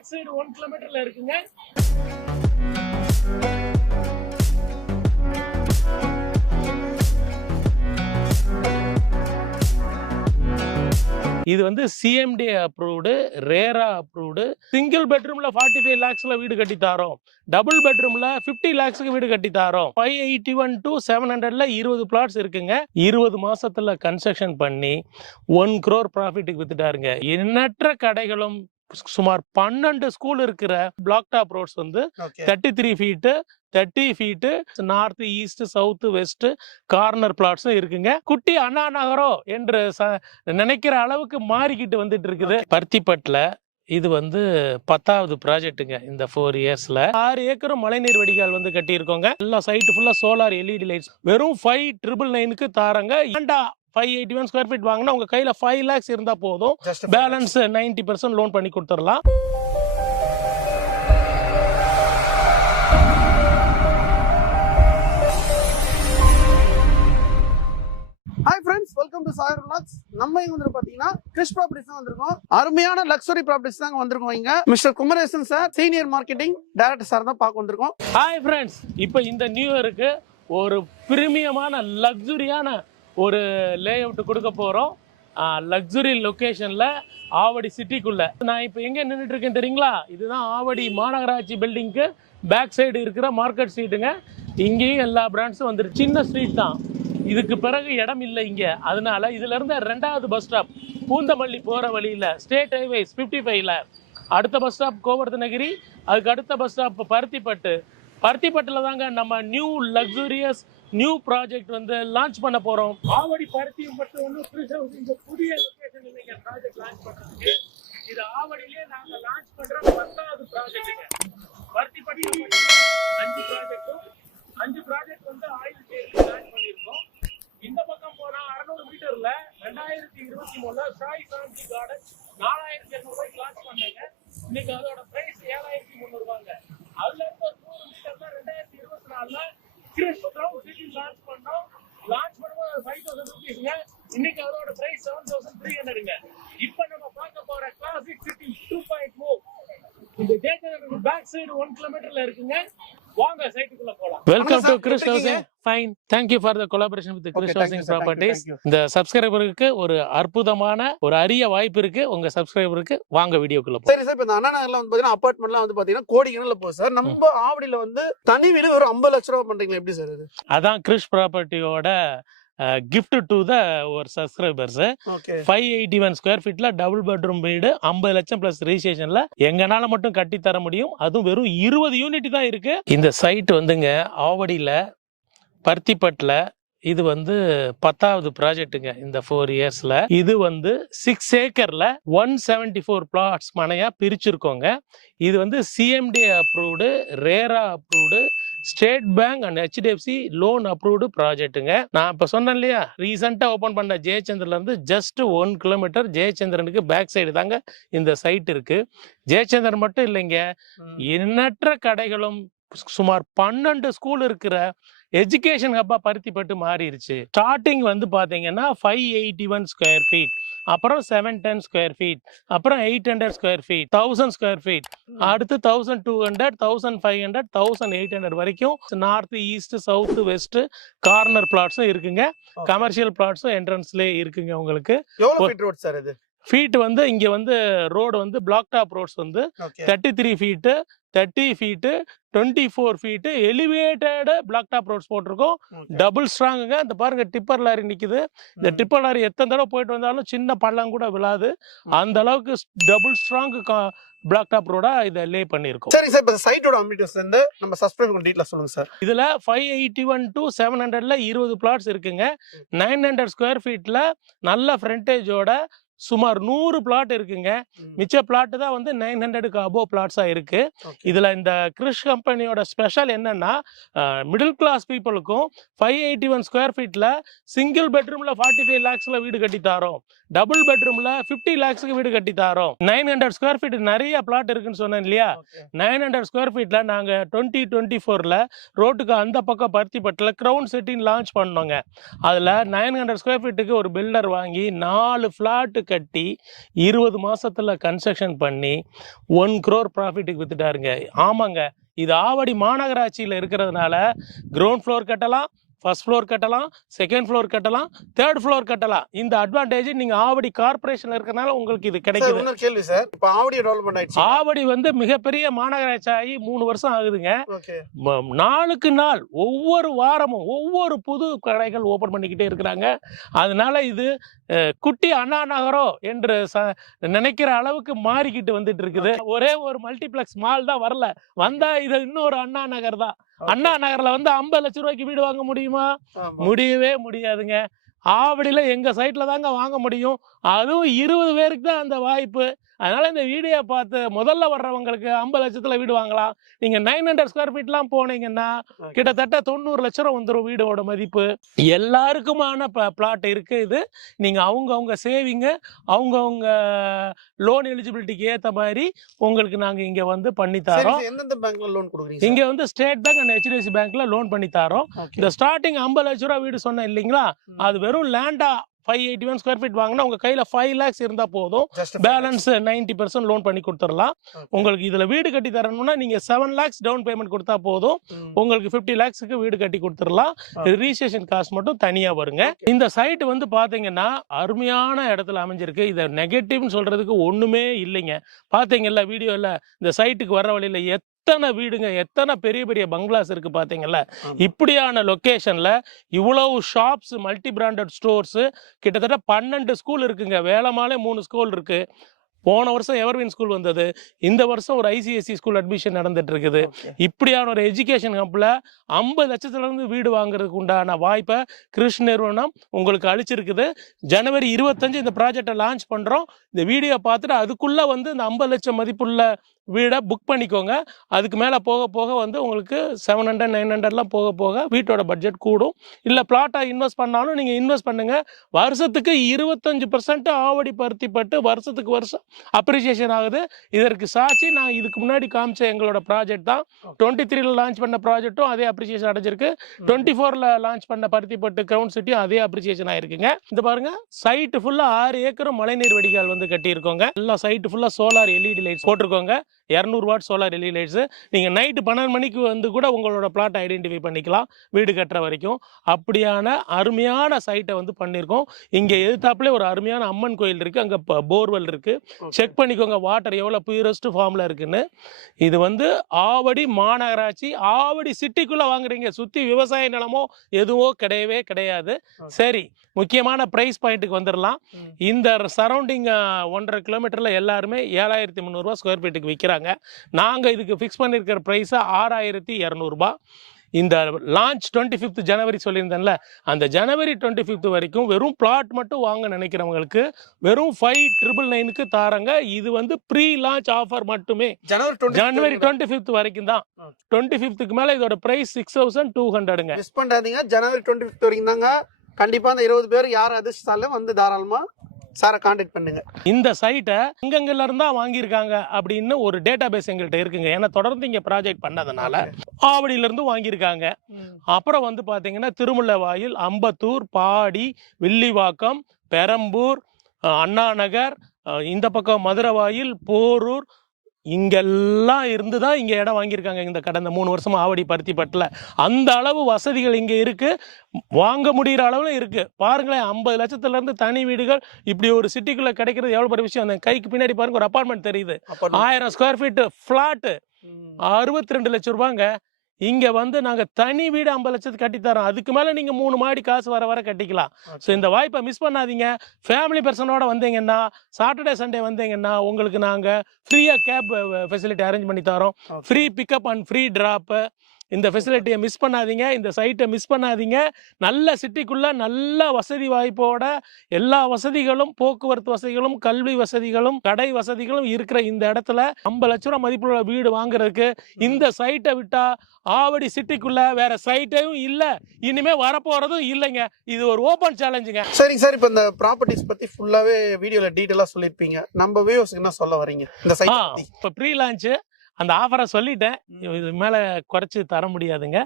Back side 1 கிலோமீட்டர்ல இருக்குங்க. இது வந்து CMT approved, RERA approved. Single பெட்ரூம்ல 45 lakhsல வீடு கட்டி தாரோம். டபுள் பெட்ரூம்ல 50 lakhsக்கு வீடு கட்டி தாரோம். 581 to 700ல 20 plots இருக்குங்க. 20 மாசத்துல கன்ஸ்ட்ரக்ஷன் பண்ணி 1 crore ப்ராஃபிட்டுக்கு வித்துட்டாருங்க. எண்ணற்ற கடைகளும் சுமார் 12 ஸ்கூல் இருக்கிற பிளாக் டாப் ரோட்ஸ் வந்து 33 feet 30 feet north east south west corner பிளாட்ஸும் இருக்குங்க. குட்டி அண்ணா நகரம் என்று நினைக்கிற அளவுக்கு மாறிக்கிட்டு வந்துட்டு இருக்குது. பருத்திப்பட்டில் இது வந்து 10வது ப்ராஜெக்ட்டுங்க. இந்த 4 yearsல 6 ஏக்கரும் மழைநீர் வடிகால் வந்து கட்டியிருக்கோங்க. எல்லா சைட்டு ஃபுல்லா சோலார் LED லைட்ஸ். வெறும் 5,999க்கு தாரங்க. ஏண்டா 581 ஸ்கொயர் ஃபீட் வாங்கினா உங்க கையில 5 lakhs இருந்தா போதும். பேலன்ஸ் 90% லோன் பண்ணி கொடுத்துடலாம். Hi friends, welcome to Sagar vlogs. நம்ம இங்க வந்து பாத்தீங்கன்னா கிறிஷ் ப்ராப்பர்ட்டிஸ் தான் வந்திருக்கோம். அருமையான லக்ஸரி ப்ராப்பர்ட்டிஸ் தான் வந்திருக்கோம். இங்க mister Kumaresan sir, senior marketing director sir தான் பார்க்க வந்திருக்கோம். ஹாய் ஃப்ரெண்ட்ஸ், இப்போ இந்த நியூ இயருக்கு ஒரு பிரீமியமான லக்ஸுரியான ஒரு லே அவுட் கொடுக்க போறோம். லக்ஸுரி லொகேஷன்ல ஆவடி சிட்டிக்குள்ள. நான் இப்போ எங்க நின்றுட்டு இருக்கேன் தெரியுங்களா? இதுதான் ஆவடி மாநகராட்சி பில்டிங்க்கு பேக் சைடு இருக்கிற மார்க்கெட் ஸ்ட்ரீட்டுங்க. இங்கேயும் எல்லா பிராண்ட்ஸும் வந்துருக்கு. சின்ன ஸ்ட்ரீட் தான், இதுக்கு பிறகு இடம் இல்லை இங்க. அதனால இதுல இருந்து 2வது பஸ் ஸ்டாப் பூந்தமல்லி போற வழியில ஸ்டேட் ஹைவேஸ் 55ல அடுத்த பஸ் ஸ்டாப் கோவர்தனகிரி, அதுக்கு அடுத்த பஸ் ஸ்டாப் பருத்திப்பட்டில் தாங்க நம்ம நியூ லக்ஸூரியஸ் நியூ ப்ராஜெக்ட் வந்து லான்ச் பண்ண போறோம். ஆவடி பருத்திப்பட்டு வந்து புதிய லொகேஷன் நீங்க ப்ராஜெக்ட் லான்ச் பண்றதுக்கு. இது ஆவடியிலே நாங்க லான்ச் பண்ற 10வது ப்ராஜெக்ட்டுங்க. பருத்திப்பட்டியில் 5 ப்ராஜெக்ட் வந்து ஆயில் லான்ச் பண்ணியிருக்கோம். இந்த பக்கம் போனா 600 மீட்டர்ல 2023ல சாய் சாந்தி கார்டன் 4200 ரூபாய்க்கு லான்ச் பண்ணாங்க. இன்னைக்கு அதோட பிரைஸ் 7300 ரூபாங்க. அதுல இருந்து 100 மீட்டர்ல 2024ல கிறிஸ் கிரவுண்ட் சிட்டி லான்ச் பண்ணோம். லான்ச் பண்ணும்போது 5000 ரூபீஸ்ங்க. இன்னைக்கு அதோட பிரைஸ் 7300ங்க. இப்போ நம்ம பார்க்க போற கிளாசிக் சிட்டி 2.4 இந்த ஜேகேஆர் பேக் சைடு 1 கிலோமீட்டர்ல இருக்குங்க. வாங்க சைட்டுக்குள்ள போலாம். Welcome to Chris housing. Fine, thank you for the collaboration with Chris housing properties. இந்த சப்ஸ்கிரைபருக்கு ஒரு அற்புதமான ஒரு அரிய வாய்ப்பு இருக்கு. உங்க சப்ஸ்கிரைபருக்கு வாங்க வீடியோக்குள்ள போலாம். சரி சார், இப்போ இந்த அண்ணா நகர்ல வந்து பாத்தீங்கன்னா அபார்ட்மெண்ட்லாம் வந்து பாத்தீங்கன்னா கோடிக்கணக்குல போகுது சார். நம்ம ஆவடியில வந்து தனி வீடு ஒரு 50 லட்சம் ரூபாய் பண்றீங்களா? எப்படி சார் இது? அதான் கிறிஸ் ப்ராப்பர்ட்டியோட gift to the ஒரு சப்ஸ்கிரைபர்ஸ். 581 ஸ்கொயர் ஃபீட்ல டபுள் பெட்ரூம் வீடு 50 லட்சம் பிளஸ் ரெஜிஸ்ட்ரேஷன்ல எங்கனால மட்டும் கட்டி தர முடியும். அதுவும் வெறும் 20 யூனிட் தான் இருக்கு. இந்த சைட் வந்துங்க ஆவடியில பருத்திப்பட்டில் இது வந்து 10வது ப்ராஜெக்ட்டுங்க. இந்த 4 yearsல இது வந்து 6 ஏக்கர்ல 174 பிளாட்ஸ் மனையா பிரிச்சிருக்கோங்க. இது வந்து CMT approved, RERA approved, state bank and HDFC loan approved ப்ராஜெக்ட்டுங்க. நான் இப்போ சொன்னேன் இல்லையா, ரீசெண்டா ஓபன் பண்ண ஜெயச்சந்திரன்ல இருந்து ஜஸ்ட் 1 கிலோமீட்டர் ஜெயச்சந்திரனுக்கு பேக் சைடு தாங்க இந்த சைட் இருக்கு. ஜெயச்சந்திரன் மட்டும் இல்லைங்க, எண்ணற்ற கடைகளும் சுமார் 12 ஸ்கூல் இருக்கிற எஜுகேஷன் ஹப்பா பருத்திப்பட்டு மாறிடுச்சு. ஸ்டார்டிங் வந்து பாத்தீங்கன்னா 581 ஸ்கொயர் ஃபீட், அப்புறம் 710 ஸ்கொயர் ஃபீட், அப்புறம் 800 ஸ்கொயர் ஃபீட், 1000 ஸ்கொயர் ஃபீட், அடுத்து 1200, 1500, 1800 வரைக்கும் north east south west corner பிளாட்ஸும் இருக்குங்க. கமர்ஷியல் பிளாட்ஸும் என்ட்ரன்ஸ்லேயே இருக்குங்க. உங்களுக்கு ஃபீட் வந்து இங்க வந்து ரோடு வந்து பிளாக் டாப் ரோட்ஸ் வந்து 33 feet 30 feet 24 feet elevated black top roads போட்டிருக்கோம். டபுள் ஸ்ட்ராங்குங்க. அந்த பாருங்க டிப்பர் லாரி நிக்குது. இந்த டிப்பர் லாரி எத்தனை தடவை போயிட்டு வந்தாலும் சின்ன பள்ளம் கூட விழாது. அந்த அளவுக்கு டபுள் ஸ்ட்ராங் பிளாக் டாப் ரோடா இதை லே பண்ணிருக்கோம். சரி சார், இப்போ சைட்டோட அம்பிடியஸ் வந்து நம்ம சப்ஸ்கிரைபர் டீடைல்ஸ் சொல்லுங்க சார். இதுல 581 to 700ல 20 பிளாட்ஸ் இருக்குங்க. 900 ஸ்கொயர் ஃபீட்ல நல்ல ஃப்ரண்டேஜோட சுமார் 100 பிளாட் இருக்குங்க. மிச்ச பிளாட் தான் வந்து 900க்கு அபோவ் பிளாட்ஸா இருக்கு. இதுல இந்த கிறிஷ் கம்பெனியோட ஸ்பெஷல் என்னன்னா, மிடில் கிளாஸ் பீப்புளுக்கும் 581 ஸ்கொயர் ஃபீட்ல சிங்கிள் பெட்ரூம்ல 45 lakhsல வீடு கட்டி தாரோம். டபுள் பெட்ரூம்ல 50 lakhsக்கு வீடு கட்டி தாரோம். 900 ஸ்கொயர் ஃபீட் நிறைய பிளாட் இருக்குன்னு சொன்னேன் இல்லையா. 900 ஸ்கொயர் ஃபீட்ல நாங்க 2024ல ரோட்டுக்கு அந்த பக்கம் பருத்திப்பட்டில் கிரவுண்ட் சிட்டின்னு லான்ச் பண்ணோங்க. அதுல 900 ஸ்கொயர் ஃபீட்டுக்கு ஒரு பில்டர் வாங்கி 4 பிளாட் கட்டி 20 மாசத்துல கன்ஸ்ட்ரக்ஷன் பண்ணி 1 crore ப்ராஃபிட்டுக்கு வித்துட்டாருங்க. ஆமாங்க, இது ஆவடி மாநகராட்சியில இருக்கிறதுனால கிரவுண்ட் ஃப்ளோர் கட்டலாம், ஃபர்ஸ்ட் ஃப்ளோர் கட்டலாம், செகண்ட் ஃப்ளோர் கட்டலாம், தேர்ட் ஃப்ளோர் கட்டலாம். இந்த அட்வான்டேஜ் நீங்க ஆவடி கார்பரேஷன்ல இருக்கறனால உங்களுக்கு இது கிடைக்குது. இன்னொரு கேள்வி சார், இப்போ ஆவடி டெவலப்மெண்ட் ஆயிடுச்சு. ஆவடி வந்து மிகப்பெரிய மாநகராட்சி ஆகி 3 வருஷம் ஆகுதுங்க. ஓகே. நாளுக்கு நாள் ஒவ்வொரு வாரமும் ஒவ்வொரு புது கடைகள் ஓபன் பண்ணிக்கிட்டே இருக்கிறாங்க. அதனால இது குட்டி அண்ணா நகரோ என்று நினைக்கிற அளவுக்கு மாறிக்கிட்டு வந்துட்டு இருக்குது. ஒரே ஒரு மல்டிபிளெக்ஸ் மால் தான் வரல, வந்தா இது இன்னொரு அண்ணா நகர் தான். அண்ணா நகர்ல வந்து 50 லட்சம் ரூபாய்க்கு வீடு வாங்க முடியுமா? முடியவே முடியாதுங்க. ஆவடியில எங்க சைட்ல தாங்க வாங்க முடியும், அதுவும் 20 பேருக்கு தான் அந்த வாய்ப்பு. அதனால இந்த வீடியோ பார்த்து முதல்ல வர்றவங்களுக்கு 50 லட்சத்துல வீடு வாங்கலாம். நீங்க 900 ஸ்கொயர் ஃபீட்லாம் போனீங்கன்னா கிட்டத்தட்ட 90 லட்சம் ரூபா வந்துடும் வீடோட மதிப்பு. எல்லாருக்குமான பிளாட் இருக்கு. இது நீங்க அவங்கவுங்க சேவிங்க, அவங்கவுங்க லோன் எலிஜிபிலிட்டிக்கு ஏத்த மாதிரி உங்களுக்கு நாங்க இங்க வந்து பண்ணி தரோம். எந்தெந்த பேங்க்ல லோன் கொடுக்குறீங்க? இங்க வந்து ஸ்டேட் பேங்க் அண்ட் HDFC பேங்க்ல லோன் பண்ணி தரோம். இந்த ஸ்டார்டிங் 50 லட்சம் ரூபா வீடு சொன்னேன் இல்லைங்களா, அது வெறும் லேண்டா 581 ஸ்கொயர் ஃபீட் வாங்கினா உங்க கையில 5 lakhs இருந்தா போதும். பேலன்ஸ் 90% லோன் பண்ணி கொடுத்துடலாம். உங்களுக்கு இதுல வீடு கட்டி தரணும்னா நீங்க 7 lakhs டவுன் பேமெண்ட் கொடுத்தா போதும். உங்களுக்கு 50 lakhsக்கு வீடு கட்டி கொடுத்துடலாம். ரிஜிஸ்ட்ரேஷன் காஸ்ட் மட்டும் தனியா வருங்க. இந்த சைட் வந்து பாத்தீங்கன்னா அருமையான இடத்துல அமைஞ்சிருக்கு. இத நெகட்டிவ்னு சொல்றதுக்கு ஒண்ணுமே இல்லைங்க. பாத்தீங்கல்ல வீடியோல இந்த சைட்டுக்கு வர வழியில எத்தனை வீடுங்க, எத்தனை பெரிய பெரிய பங்களாஸ் இருக்கு பாத்தீங்கல்ல. இப்படியான லொகேஷன்ல இவ்வளவு ஷாப்ஸ், மல்டி பிராண்டட் ஸ்டோர்ஸ், கிட்டத்தட்ட 12 ஸ்கூல் இருக்குங்க. வேலம்மாலே 3 ஸ்கூல் இருக்கு. போன வருஷம் எவர்வின் ஸ்கூல் வந்தது, இந்த வருஷம் ஒரு ICSE ஸ்கூல் அட்மிஷன் நடந்துட்டு இருக்குது. இப்படியான ஒரு எஜுகேஷன் ஹப்ல 50 லட்சத்துல இருந்து வீடு வாங்குறதுக்கு உண்டான வாய்ப்பை கிருஷ் நிறுவனம் உங்களுக்கு அளிச்சிருக்குது. ஜனவரி 25 இந்த ப்ராஜெக்டை லான்ச் பண்றோம். இந்த வீடியோ பார்த்துட்டு அதுக்குள்ள வந்து இந்த 50 லட்சம் மதிப்புள்ள வீடை புக் பண்ணிக்கோங்க. அதுக்கு மேலே போக போக வந்து உங்களுக்கு 700 900லாம் போக போக வீட்டோட பட்ஜெட் கூடும். இல்லை பிளாட்டாக இன்வெஸ்ட் பண்ணாலும் நீங்கள் இன்வெஸ்ட் பண்ணுங்க. வருஷத்துக்கு 25% ஆவடி பருத்திப்பட்டு வருஷத்துக்கு வருஷம் அப்ரிசியேஷன் ஆகுது. இதற்கு சாட்சி நான் இதுக்கு முன்னாடி காமிச்ச எங்களோட ப்ராஜெக்ட் தான். 23ல லான்ச் பண்ண ப்ராஜெக்டும் அதே அப்ரிசியேஷன் அடைஞ்சிருக்கு. 24ல லான்ச் பண்ண பருத்திப்பட்டு கிரவுண்ட் சிட்டியும் அதே அப்ரிசியேஷன் ஆயிருக்குங்க. இந்த பாருங்க, சைட்டு ஃபுல்லா 6 ஏக்கரும் மழைநீர் வடிகால் வந்து கட்டியிருக்கோங்க. எல்லாம் சைட்டு ஃபுல்லா சோலார் LED லைட்ஸ் போட்டிருக்கோங்க. 200 வாட் சோலார் LED லைட்ஸ். நீங்கள் நைட்டு 12 மணிக்கு வந்து கூட உங்களோட பிளாட் ஐடென்டிஃபை பண்ணிக்கலாம் வீடு கட்டுற வரைக்கும். அப்படியான அருமையான சைட்டை வந்து பண்ணியிருக்கோம். இங்கே எதிர்த்தாப்புல ஒரு அருமையான அம்மன் கோயில் இருக்குது, அங்கே போர்வெல் இருக்குது. செக் பண்ணிக்கோங்க வாட்டர் எவ்வளோ பியூரஸ்ட் ஃபார்மில் இருக்குன்னு. இது வந்து ஆவடி மாநகராட்சி, ஆவடி சிட்டிக்குள்ளே வாங்குறீங்க. சுற்றி விவசாய நிலமோ எதுவோ கிடையவே கிடையாது. சரி, முக்கியமான ப்ரைஸ் பாயிண்ட்டுக்கு வந்துடலாம். இந்த சரௌண்டிங் 1.5 கிலோமீட்டரில் எல்லாருமே 7300 ரூபா ஸ்கொயர் ஃபீட்டுக்கு விற்கிறாங்க. நாங்கள் இதுக்கு ஃபிக்ஸ் பண்ணியிருக்கிற ப்ரைஸை 6200 ரூபாய். இந்த லான்ச் 25th ஜனவரி சொல்லியிருந்தேன்ல, அந்த ஜனவரி 25th வரைக்கும் வெறும் பிளாட் மட்டும் வாங்க நினைக்கிறவங்களுக்கு வெறும் 5999க்கு தாராங்க. இது வந்து ப்ரீ லான்ச் ஆஃபர் மட்டுமே. ஜனவரி 25th வரைக்கும் தான். 25க்கு மேல இதோட பிரைஸ் 6200ங்க. மிஸ் பண்ணாதீங்க. ஜனவரி 25th வரைக்கும் தாங்க. கண்டிப்பா அந்த 20 பேர் யார் அதிர்ஷ்டத்தாலும் வந்து தாராளமா சாரை கான்டாக்ட் பண்ணுங்க. இந்த சைட்டை எங்கெங்கல இருந்தா வாங்கியிருக்காங்க அப்படின்னு ஒரு டேட்டா பேஸ் எங்கள்கிட்ட இருக்குங்க. ஏன்னா தொடர்ந்து இங்க ப்ராஜெக்ட் பண்ணதுனால ஆவடியில இருந்து வாங்கியிருக்காங்க. அப்புறம் வந்து பாத்தீங்கன்னா திருமுல்லவாயில், அம்பத்தூர், பாடி, வில்லிவாக்கம், பெரம்பூர், அண்ணா நகர், இந்த பக்கம் மதுரவாயில், போரூர், இங்கெல்லாம் இருந்து தான் இங்கே இடம் வாங்கியிருக்காங்க. இந்த கடந்த 3 வருஷமா ஆவடி பருத்திப்பட்டில் அந்த அளவு வசதிகள் இங்கே இருக்கு. வாங்க முடிகிற அளவில் இருக்கு. பாருங்களேன், 50 லட்சத்துலேருந்து தனி வீடுகள் இப்படி ஒரு சிட்டிக்குள்ளே கிடைக்கிறது எவ்வளோ பெரிய விஷயம். அந்த கைக்கு பின்னாடி பாருங்க, ஒரு அப்பார்ட்மெண்ட் தெரியுது. 1000 ஸ்கொயர் ஃபீட் ஃப்ளாட்டு 62 லட்சம் ரூபாங்க. இங்க வந்து நாங்க தனி வீடு 50 லட்சத்துக்கு கட்டி தரோம். அதுக்கு மேல நீங்க 3 மாடி காசு வர வர கட்டிக்கலாம். ஸோ இந்த வாய்ப்பை மிஸ் பண்ணாதீங்க. ஃபேமிலி பர்சனோட வந்தீங்கன்னா, சாட்டர்டே சண்டே வந்தீங்கன்னா உங்களுக்கு நாங்க ஃப்ரீயா கேப் ஃபெசிலிட்டி அரேஞ்ச் பண்ணி தரோம். Free pickup and free drop. இந்த ஃபெசிலிட்டியை மிஸ் பண்ணாதீங்க. இந்த சைட்டை மிஸ் பண்ணாதீங்க. நல்ல சிட்டிக்குள்ள நல்ல வசதி வாய்ப்போட எல்லா வசதிகளும், போக்குவரத்து வசதிகளும், கல்வி வசதிகளும், கடை வசதிகளும் இருக்கிற இந்த இடத்துல 50 லட்ச ரூபா மதிப்புள்ள வீடு வாங்குறதுக்கு இந்த சைட்டை விட்டா ஆவடி சிட்டிக்குள்ள வேற சைட்டையும் இல்ல, இனிமே வரப்போறதும் இல்லைங்க. இது ஒரு ஓபன் சேலஞ்சுங்க. சரிங்க சார், இப்போ இந்த ப்ராப்பர்ட்டிஸ் பத்தி ஃபுல்லாவே வீடியோல டீடைலா சொல்லிருப்பீங்க. நம்ம வியூவர்ஸ்க்கு என்ன சொல்ல வரீங்க இந்த சைட் பத்தி? இப்போ ப்ரீ லான்ச் அந்த ஆஃபரை சொல்லிட்டேன். இது மேல குறைச்சு தர முடியாதுங்க.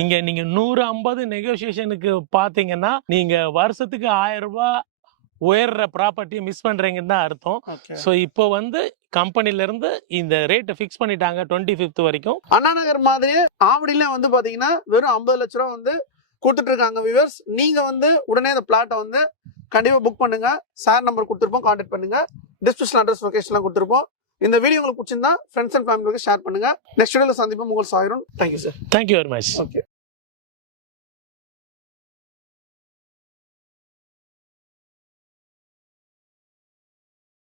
இங்க நீங்க 150 நெகோசியேஷனுக்கு பாத்தீங்கன்னா நீங்க வருஷத்துக்கு 1000 ரூபாய் உயர்ற ப்ராப்பர்ட்டியை மிஸ் பண்றீங்கன்னு தான் அர்த்தம். ஸோ இப்போ வந்து கம்பெனில இருந்து இந்த ரேட்டை ஃபிக்ஸ் பண்ணிட்டாங்க 25th வரைக்கும். அண்ணா நகர் மாதிரியே ஆவடியில வந்து பாத்தீங்கன்னா வெறும் 50 லட்ச ரூபா வந்து கொடுத்துட்டு இருக்காங்க வியூவர்ஸ். நீங்க வந்து உடனே இந்த பிளாட்டை வந்து கண்டிப்பா புக் பண்ணுங்க. சார் நம்பர் கொடுத்துருப்போம், கான்டாக்ட் பண்ணுங்க. டிஸ்கிரிப்ஷன் அட்ரஸ் லொகேஷன்லாம் கொடுத்துருப்போம். இந்த வீடியோ உங்களுக்கு பிடிச்சிருந்தா ஃப்ரெண்ட்ஸ் அண்ட் ஃபேமிலிக்கு ஷேர் பண்ணுங்க. நெக்ஸ்ட் வீடியோல சந்திப்போம். உங்கள் சாயிரும். Thank you sir. Thank you very much. Okay.